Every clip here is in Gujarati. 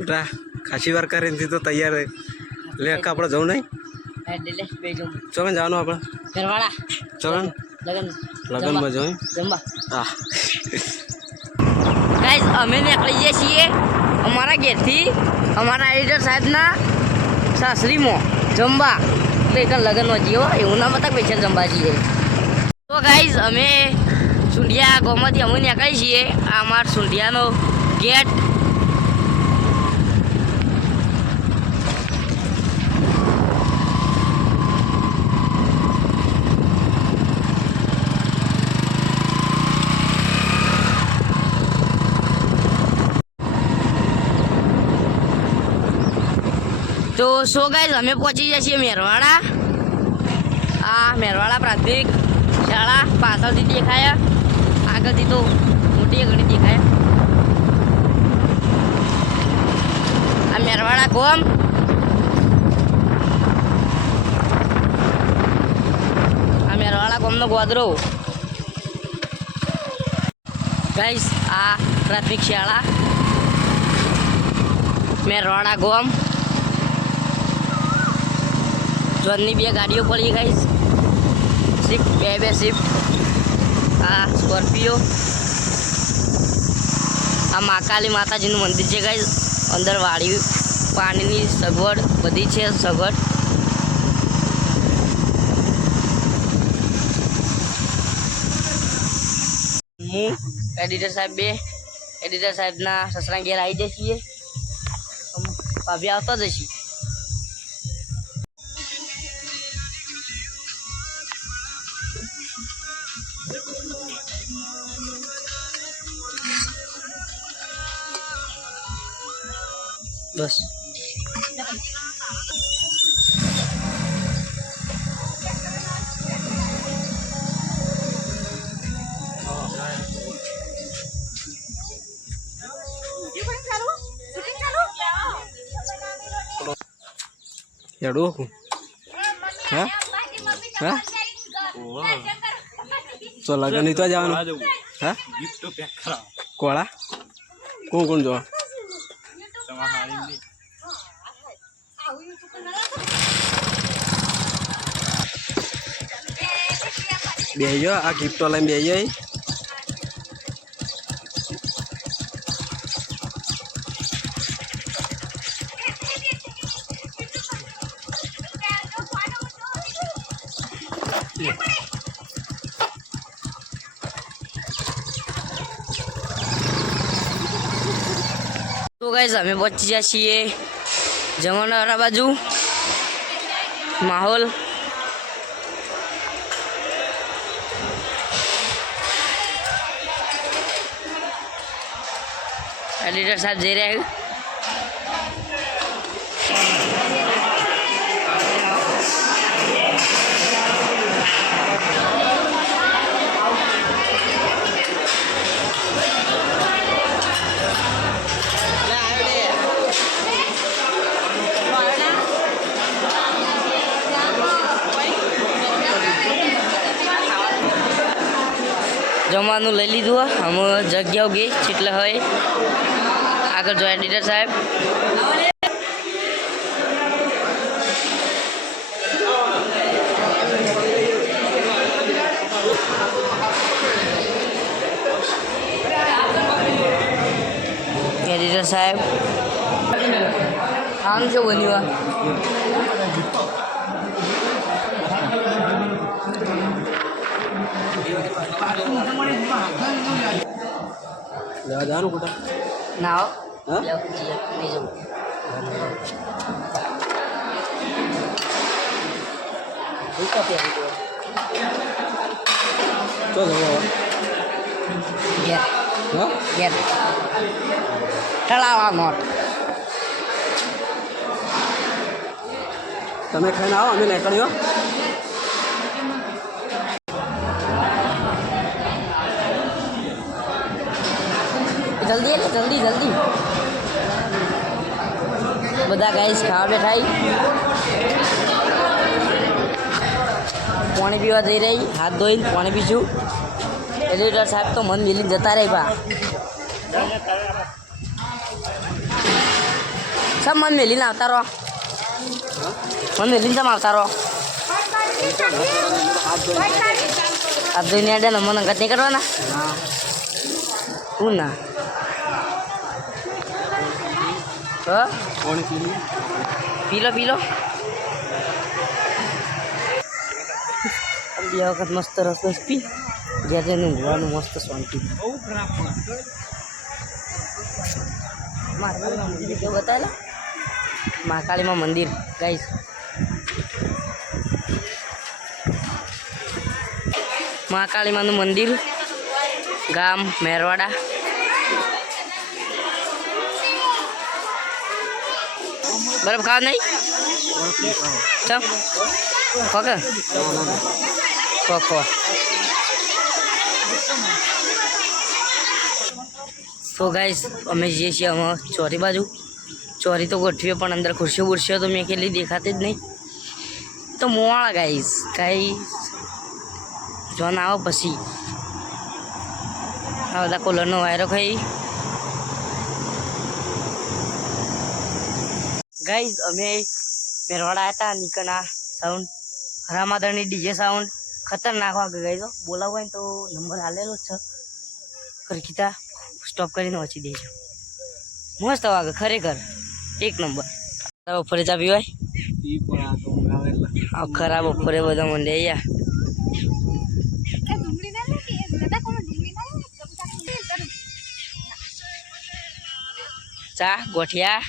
બેટા ખાસી વાર કરીને તો તૈયાર લે અક્કા આપણે જવું નહીં ચોકન જવાનું આપણે ઘરવાળા ચોકન લગનમાં જવું જમવા હા ગાઈસ અમે નીકળી જઈએ છીએ અમારા ઘેરથી અમારા એડિટર સાહેબના સાસરીમાં જમવા એટલે લગ્નમાં જઈએ એવું ના બતા પૈસા જમવા જઈએ તો ગાઈસ અમે સુંઢિયા ગામમાંથી અમે નીકળીએ છીએ આ અમારા સુંઢિયાનો ગેટ તો સો ગાઈસ અમે પહોંચી ગયા છીએ મેરવાડા આ મેરવાડા પ્રાથમિક શાળા પાછળથી દેખાય આગળથી તો મોટી ઘણી દેખાય આ મેરવાડા ગામ આ મેરવાડા ગામનો ગોદરો ગાઈસ આ પ્રાથમિક શાળા મેરવાડા ગામ જોનની બે ગાડીઓ પડી ગાઈસ સ્વિફ્ટ બે સ્વિફ્ટ આ સ્કોર્પિયો આ મહાકાલી માતાજીનું મંદિર છે ગાઈસ અંદર વાડી પાણીની સગવડ બધી છે સગવડ હું એડિટર સાહેબના સસરા ઘેર આવી જઈએ છીએ ભાભી આવતા જ છીએ બસ યાડો હા હા તો લગન તો જવાનું હા કોળા કોણ કોણ જોવા બેહજો આ ગિફ્ટો લઈને બેહજો તો ગાઈસ અમે પહોંચી ગયા છીએ જમણવાળા બાજુ માહોલ એડિટર સાહેબ જઈ રહ્યા જમવાનું લઈ લીધું અમે જગ્યાઓ ગઈ એટલે હોય આગળ જો એડિટર સાહેબ એડિટર સાહેબ આમ જો બન્યું જવાનું ખોટા ના હા નહીં જવું ચો જવા ઘેર હા ઘેર તળાવા નોટ તમે ખાઈને આવો અમે નીકળ્યો જલ્દી એટલે જલ્દી બધા ગાઈસ ખાવા બેઠાઈ પાણી પીવા જઈ રહી હાથ ધોઈને પાણી પીશું એડિટર સાહેબ તો મન મિલી જતા રહી ભા સબ મન મેલીને આવતા રહો મન મેલીને તમે આવતા રહો આ ધોઈને આડે ને મને અંગત નહીં કરવાના શું ના પીલો પીલો બે વખત મસ્ત રસ રસ પી જ્યારે એને ઊંઘવાનું મસ્ત શાંતિ મહાકાળીમાં મંદિર કેવું બતાવેલા મહાકાળીમાં મંદિર ગાઈસ મહાકાળીમાનું મંદિર ગામ મેરવાડા બરફ ખાવા નહીં ચમ ખોકે ખો તો ગાઈસ અમે જઈએ છીએ અમે ચોરી બાજુ ચોરી તો ગોઠવીએ પણ અંદર ખુરશીઓ બુરશીઓ તો મેં કેટલી દેખાતી જ નહીં તો મોવાળા ગાઈસ કાંઈ જોન આવો પછી આ બધા કોલરનો વાયરો ખાઈ ગાઈઝ અમે મેરવાડા આવ્યા હતા નીકળના સાઉન્ડ હરામાદળની ડીજે સાઉન્ડ ખતરનાક વાગે ગઈ તો બોલાવો હોય ને તો નંબર હાલેલો જ છે ખરખીતા સ્ટોપ કરીને વાંચી દેજો મસ્ત વાગે ખરેખર એક નંબર બપોરે ચા પીવાય આ ખરાબ બપોરે બધા મંડે અહીંયા ચા ગોઠિયા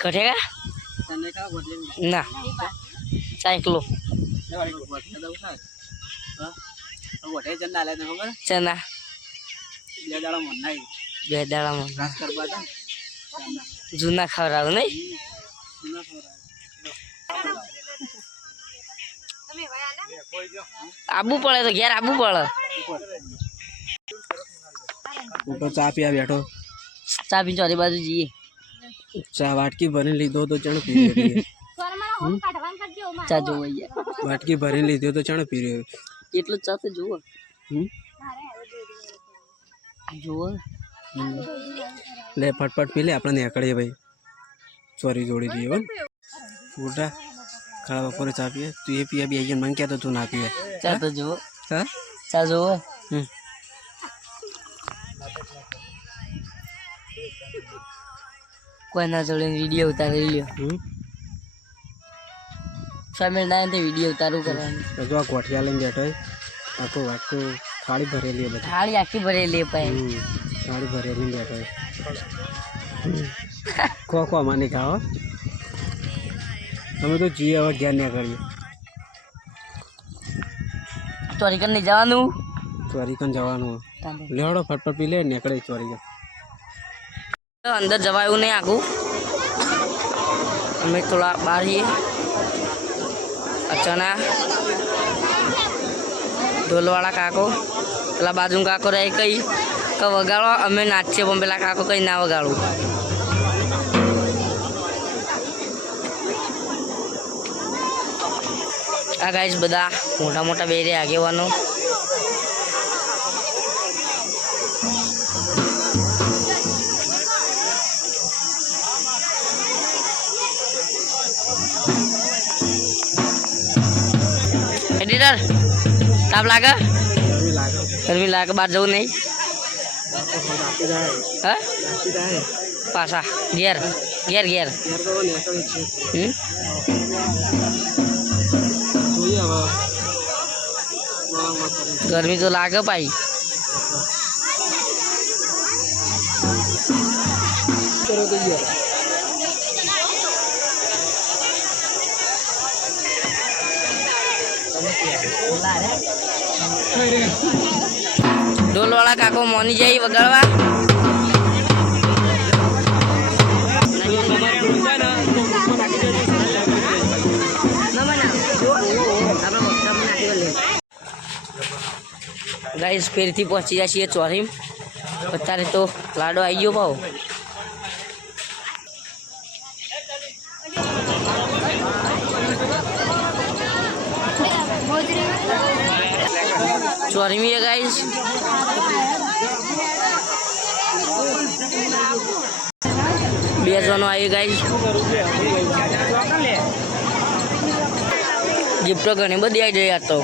ગોઠિયા ના ચા એકલો ચના બે દાડામાં જૂના ખવડાવું નહીં આબુ પડે તો ઘેર આબુ પડે ચા પીવા બેઠો ચા પી ચોરી બાજુ જઈએ ચા વાટકી ભરી લીધો તો ચણ પી ચા જોવો વાટકી ભરી લીધો તો ચણ પી રહ્યો એટલું ચા તો જુઓ જુઓ લે ફટફટ પી લે આપણે નીકળીએ ભાઈ ચોરી જોડી દઈએ હો મોટા ખરા બપોરે ચા પીએ તું એ પીએ બે મને કહેતો તું ના પીએ ચા તો જુઓ હા ચા જુઓ કોઈના જોડે વિડીયો ઉતારી લ્યો ફેમિલી ના તો વિડીયો ઉતારું કરવાનું જો આ ગોઠિયા લઈને બેઠો આખો વાટકો થાળી ભરેલી બધી થાળી આખી ભરેલી ભાઈ થાળી ભરેલી બેઠો ખો માની ખાઓ અમે તો જીએ હવે જ્ઞાન ના કરીએ ચોરીકન નહીં જવાનું ચોરીકન જવાનું લેવડો ફટફટ પી લે નીકળે ચોરીકન અંદર જવાયું નહીં આખું અમે થોડા બહાર છીએ અચાના ઢોલવાળા કાકો પેલા બાજુ કાકો રહે કઈ કે વગાડો અમે નાચીએ પણ પેલા કાકો કઈ ના વગાડું આ ગાઈસ બધા મોટા મોટા બેરે આગેવાનો એડિટર તાપ લાગે ગરમી લાગે બહાર જવું નહીં હા પાછા ઘેર ઘેર ઘેર ગરમી તો લાગે ભાઈ ઢોલવાળા કાકો મોની જાય વગાડવા ગાઈસ ફેરથી પહોંચી જાય છીએ ચોરીમ અત્યારે તો લાડો આવી ગયો ભાવ ચોરીમી ગાઈસ બે બેસવાનું આવ્યું ગાઈસ. ગિફ્ટો ઘણી બધી આવી ગઈ આ તો.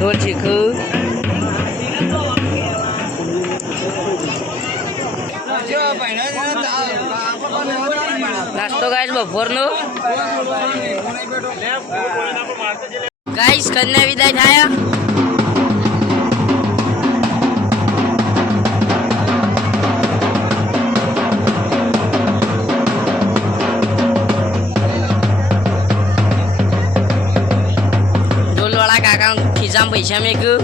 Dolce નાસ્તો ગાઈસ બપોરનો. ગાઈસ કન્યા વિદાય થયા. ઢોલવાળા કાકા ખિસ્સામાં પૈસા મેક્યું.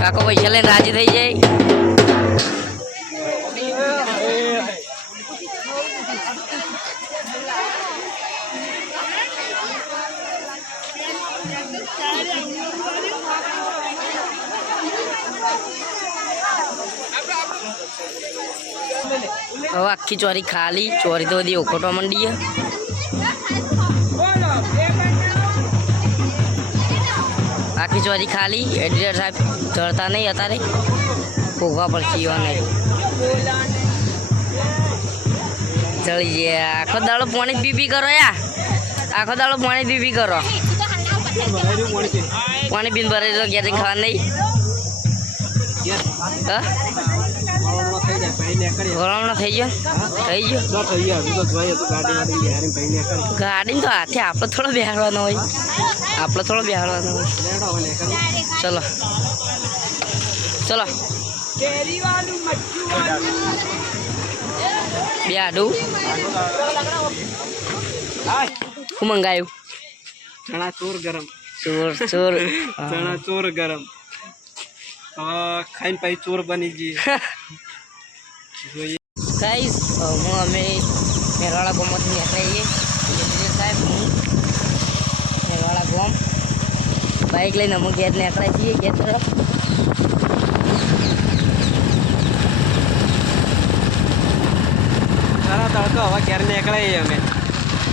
કાકો પૈસા લઈને રાજી થઈ જાય. હવે આખી ચોરી ખાલી. ચોરી તો બધી ઓખોટવા માંડી. આખી ચોરી ખાલી. એડિટર સાહેબ ચડતા નહીં અત્યારે. ભોગવા પડશે એવા નહીં. ચડી ગયા. આખો દાડો પાણી પીપી કરો યાર. આખો દાડો પાણી પીપી કરો. પાણી પીને ભરાઈ તો ઘેર ખાવા નહીં. હા વળામણા થઈ ગયો. ગાડી તો હાથે આપણે થોડો બેહાડવાનો હોય. ચલો ચલો બે આડું. શું મંગાયું? ચણા ચોર ગરમ. ચોર ચણા ચોર ગરમ. ખાઈને પછી ચોર બની જઈએ. ગાઈસ હું અમે મેરવાળા ગામમાંથી નીકળીએ. સાહેબ હું મેરવાળા ગામ બાઇક લઈને અમે ઘેર નીકળ્યા છીએ. ઘેર તરફ સારા તડકો હવે ઘેર નીકળાઈએ અમે.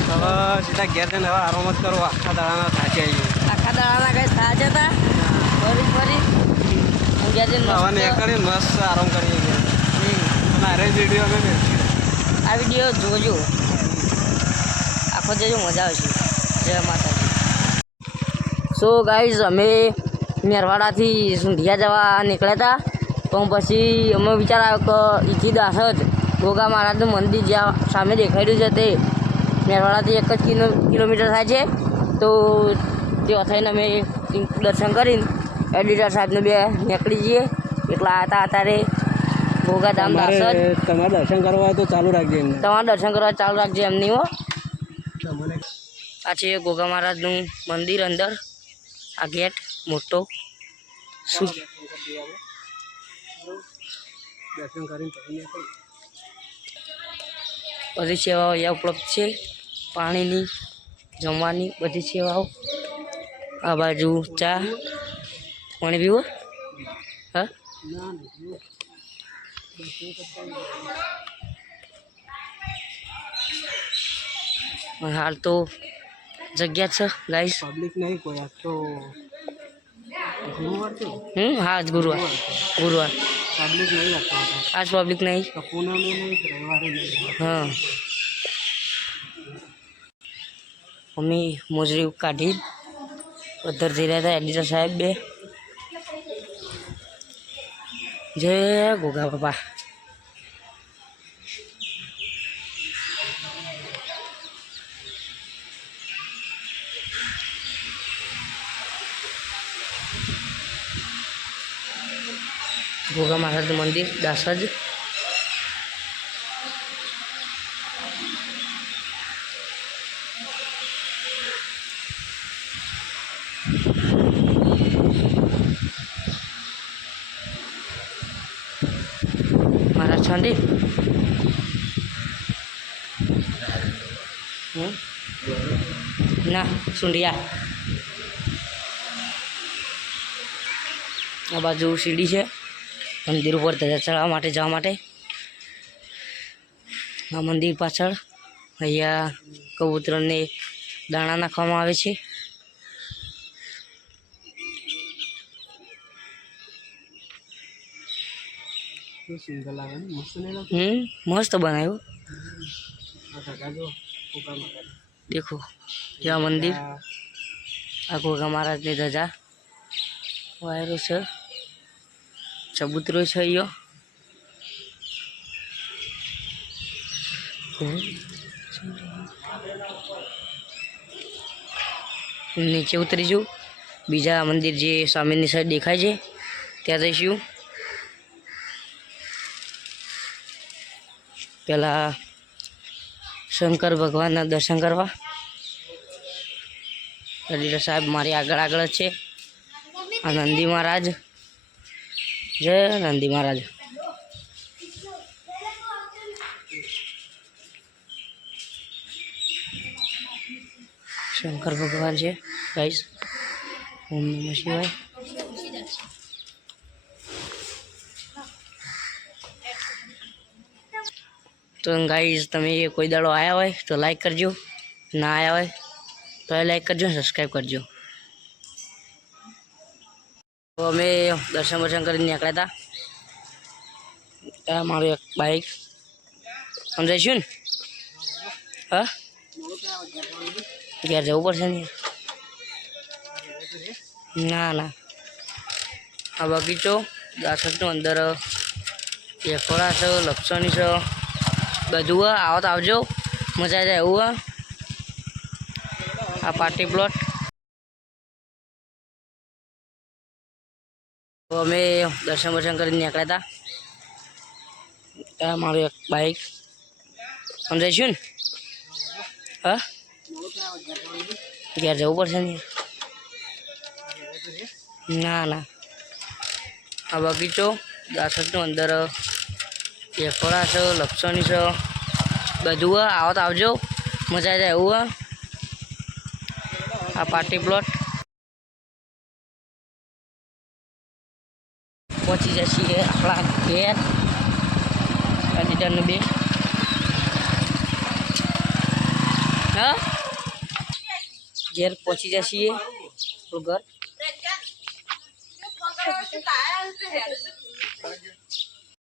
હવે સીધા ઘેર જઈને હવે આરામ જ કરો. આખા દાડાના થાકી આવીએ. આખા દાડાના કઈ સાજ હતા. ફરી ઘેર જઈને હવે નીકળીએ મસ્ત આરામ કરીએ. મારે વિડીયો અમે આ વિડીયો જોજો. આખો જજો મજા આવશે. જય માતાજી. સો ગાઈઝ અમે મેરવાડાથી સુંઢિયા જવા નીકળ્યા હતા. પણ પછી અમે વિચાર આવ્યો કે ઈથી દાસદ ગોગા મહારાજનું મંદિર જ્યાં સામે દેખાડ્યું છે તે મેરવાડાથી 1 જ કિલોમીટર થાય છે. તો ત્યાં થઈને અમે દર્શન કરીને એડિટર સાહેબને બે નીકળી જઈએ. એટલા હતા અત્યારે ગોગાધામ દાસદ. તમારે દર્શન કરવા હોય તો ચાલુ રાખજે. તમારે દર્શન કરવા ચાલુ રાખજે એમની હો. આ છે ગોગા મહારાજનું મંદિર અંદર. આ ગેટ મોટો. દર્શન કરીને બધી સેવાઓ અહીંયા ઉપલબ્ધ છે. પાણીની, જમવાની બધી સેવાઓ. આ બાજુ ચા પાણી પીવું. હા હાલ તો જગ્યા છે ગાઈસ. પબ્લિક નહીં કોઈ. આજ તો ગુરુવાર છે. હા આજ ગુરુવાર. પબ્લિક નહીં આપતા. આજ પબ્લિક નહીં. પૂનમ નહીં, રવિવારે નહીં. હા અમે મોજરી કાઢી પથ્થર થઈ રહ્યા હતા. એડિટર સાહેબ બે. જય ગોગા બાપા. ગોગા મહારાજનું મંદિર દાસજ. મહારાજ મંદિર ના સુંઢિયા. આ બાજુ સીડી છે મંદિર ઉપર ધજા ચડાવવા માટે જવા માટે. આ મંદિર પાછળ અહીંયા કબૂતરને દાણા નાખવામાં આવે છે. સિંગલ આવે ને મસ્ત નહીં લાગતું? મસ્ત બનાવ્યું. આ કાકા જો કુકા મહારાજ. દેખો યહ મંદિર. આ ગોગા મહારાજની ધજા વાયરો છે, ચબૂતરો છે અહીંયા. નીચે ઉતરીશું. બીજા મંદિર જે સામેની સાઈડ દેખાય છે ત્યાં જઈશું. પહેલા શંકર ભગવાનના દર્શન કરવા. એડિટર સાહેબ મારી આગળ જ છે. આ નંદી મહારાજ. જય નંદી મહારાજ. શંકર ભગવાન છે ગાઈસ. ઓમ નમઃ શિવાય. તો ગાઈસ તમે કોઈ દાડો આવ્યા હોય તો લાઈક કરજો, ના આવ્યા હોય તો લાઈક કરજો, સબસ્ક્રાઈબ કરજો. તો અમે દર્શન કરીને નીકળ્યા હતા. મારું એક બાઈક સમજાઈશું ને? હા, ઘેર જવું પડશે ને? ના, આ બગીચો દાસરનો અંદર એકોડા છે, લક્ષણી છે, બધું આવો તો આવજો, મજા આવી જાય એવું. આ પાર્ટી પ્લોટ. તો અમે દર્શન કરીને નીકળ્યા હતા. મારું એક બાઈક સમજાઈશું ને? હા, ઘેર જવું પડશે ને? ના, આ બગીચો દાસરનો અંદર એકોડા છે, લક્ષણી છે, બધું આવો તો આવજો, મજા આવી જાય એવું. આ પાર્ટી પ્લોટ. પહોંચી જશે આપણા ઘેર. એડિટરનું બે હા ઘેર પહોંચી જશે આપણું ઘર.